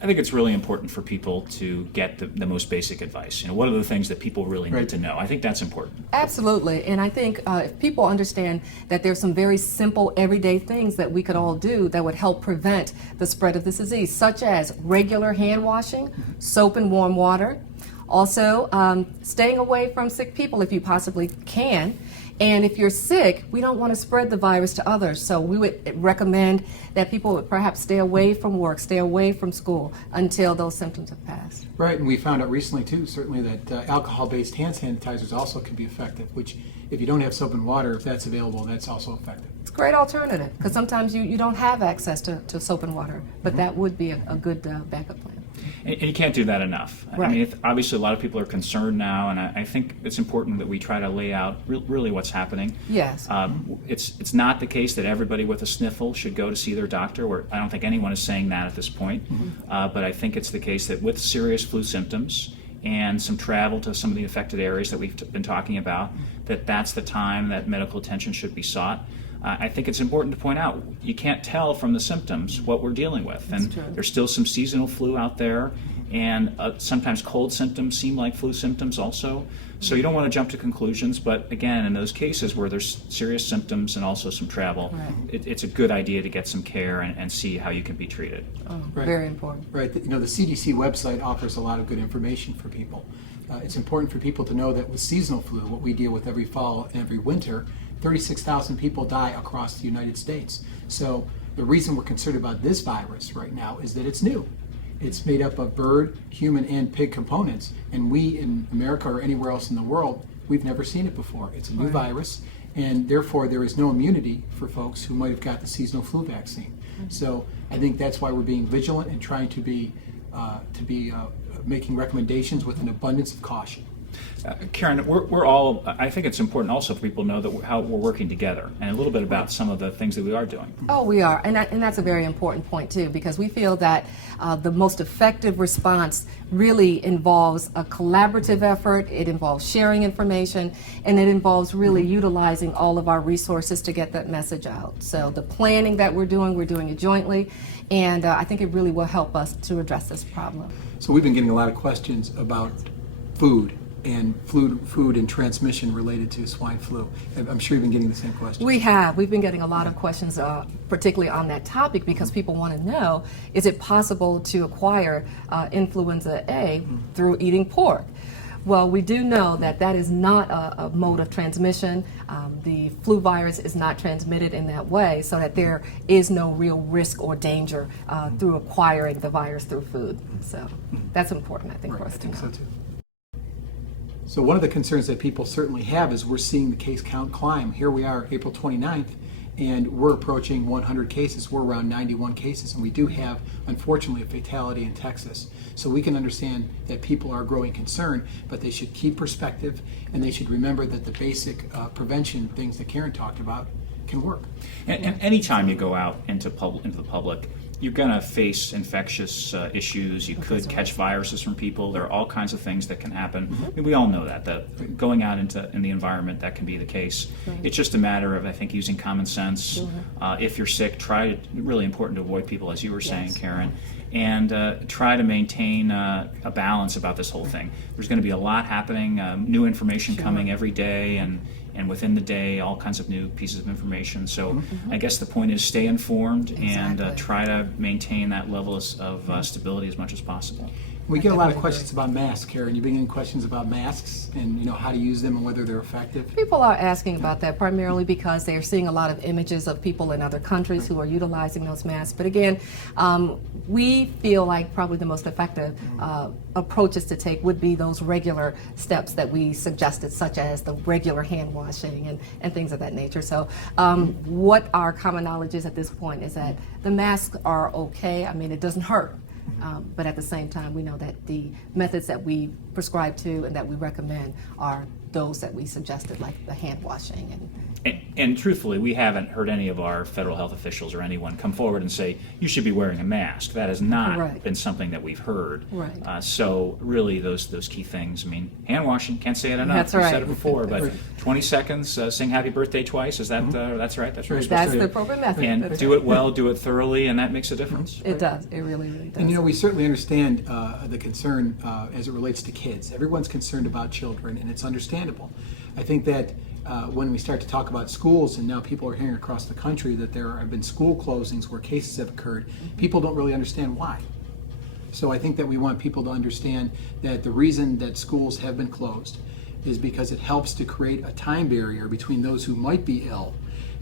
I think it's really important for people to get the most basic advice. What are the things that people really need to know? I think that's important. Absolutely, and I think if people understand that there's some very simple everyday things that we could all do that would help prevent the spread of this disease, such as regular hand washing, soap and warm water, also staying away from sick people if you possibly can. And if you're sick, we don't want to spread the virus to others. So we would recommend that people would perhaps stay away from work, stay away from school until those symptoms have passed. Right, and we found out recently too, certainly, that alcohol-based hand sanitizers also can be effective, which if you don't have soap and water, if that's available, that's also effective. It's a great alternative because sometimes you don't have access to soap and water, but that would be a good backup plan. And you can't do that enough. Right. I mean, obviously a lot of people are concerned now, and I think it's important that we try to lay out really what's happening. Yes. It's not the case that everybody with a sniffle should go to see their doctor. I don't think anyone is saying that at this point. But I think it's the case that with serious flu symptoms and some travel to some of the affected areas that we've been talking about, that's the time that medical attention should be sought. I think it's important to point out you can't tell from the symptoms what we're dealing with, and there's still some seasonal flu out there, and sometimes cold symptoms seem like flu symptoms also. So you don't want to jump to conclusions, but again, in those cases where there's serious symptoms and also some travel, it's a good idea to get some care and see how you can be treated. Very important. Right, the CDC website offers a lot of good information for people. It's important for people to know that with seasonal flu, what we deal with every fall and every winter, 36,000 people die across the United States. So the reason we're concerned about this virus right now is that it's new. It's made up of bird, human, and pig components, and we in America or anywhere else in the world, we've never seen it before. It's a new virus, and therefore there is no immunity for folks who might have got the seasonal flu vaccine. So I think that's why we're being vigilant and trying to be making recommendations with an abundance of caution. Karen, we're all, I think it's important also for people to know that how we're working together and a little bit about some of the things that we are doing. Oh, we are, and that's a very important point too, because we feel that the most effective response really involves a collaborative effort, it involves sharing information, and it involves really utilizing all of our resources to get that message out. So the planning that we're doing it jointly, and I think it really will help us to address this problem. So we've been getting a lot of questions about food and food and transmission related to swine flu. I'm sure you've been getting the same questions. We have. We've been getting a lot of questions, particularly on that topic, because people want to know, is it possible to acquire influenza A through eating pork? Well, we do know that that is not a mode of transmission. The flu virus is not transmitted in that way, so that there is no real risk or danger through acquiring the virus through food. So that's important, I think, for us to know. So too. So one of the concerns that people certainly have is we're seeing the case count climb. Here we are, April 29th, and we're approaching 100 cases. We're around 91 cases, and we do have, unfortunately, a fatality in Texas. So we can understand that people are growing concerned, but they should keep perspective, and they should remember that the basic prevention things that Karen talked about can work. And anytime you go out into the public, you're going to face infectious issues. You could catch viruses from people. There are all kinds of things that can happen. I mean, we all know that going out in the environment, that can be the case. It's just a matter of, I think, using common sense. If you're sick, really important to avoid people, as you were saying, Karen, and try to maintain a balance about this whole thing. There's going to be a lot happening, new information coming every day, and within the day, all kinds of new pieces of information. So I guess the point is stay informed and try to maintain that level of stability as much as possible. We get a lot of questions about masks, Karen. You've been getting questions about masks and how to use them and whether they're effective. People are asking about that primarily because they're seeing a lot of images of people in other countries who are utilizing those masks. But again, we feel like probably the most effective approaches to take would be those regular steps that we suggested, such as the regular hand washing and things of that nature. So what our common knowledge is at this point is that the masks are okay. I mean, it doesn't hurt. But at the same time, we know that the methods that we prescribe to and that we recommend are those that we suggested, like the hand washing And truthfully, we haven't heard any of our federal health officials or anyone come forward and say, you should be wearing a mask. That has not Right. been something that we've heard. Right. So really, those key things, I mean, hand washing, can't say it enough. That's We right. said it before, but Right. 20 seconds, sing happy birthday twice, is that, that's right? That's right. That's the appropriate method. And That's do it well, do it thoroughly, and that makes a difference. It does. It really, really does. And you know, we certainly understand the concern as it relates to kids. Everyone's concerned about children, and it's understandable. I think that when we start to talk about schools, and now people are hearing across the country that there have been school closings where cases have occurred, people don't really understand why. So I think that we want people to understand that the reason that schools have been closed is because it helps to create a time barrier between those who might be ill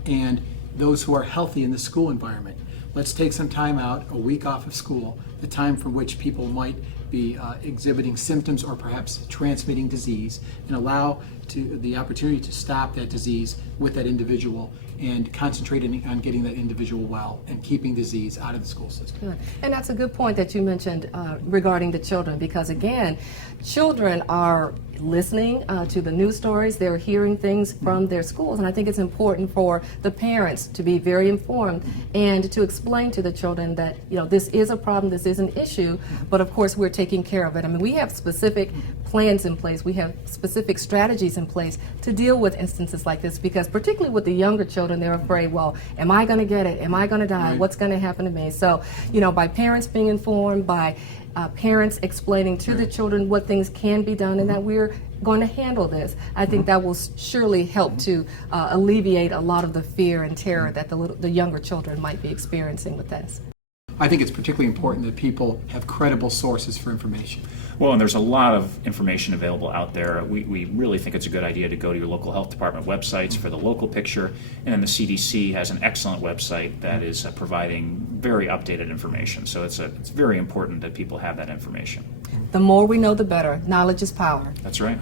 and those who are healthy in the school environment. Let's take some time out, a week off of school, the time from which people might be exhibiting symptoms or perhaps transmitting disease, and allow the opportunity to stop that disease with that individual and concentrate on getting that individual well and keeping disease out of the school system. Good. And that's a good point that you mentioned regarding the children, because again, children are listening to the news stories, they're hearing things from their schools, and I think it's important for the parents to be very informed and to explain to the children that, you know, this is a problem, this is an issue, but of course we're taking care of it. I mean, we have specific plans in place, we have specific strategies in place to deal with instances like this, because particularly with the younger children, they're afraid, well, am I going to get it? Am I going to die? Right. What's going to happen to me? So, you know, by parents being informed, by parents explaining to the children what things can be done and that we're going to handle this, I think that will surely help to alleviate a lot of the fear and terror that the younger children might be experiencing with this. I think it's particularly important that people have credible sources for information. Well, and there's a lot of information available out there. We really think it's a good idea to go to your local health department websites for the local picture, and then the CDC has an excellent website that is providing very updated information. So it's very important that people have that information. The more we know, the better. Knowledge is power. That's right.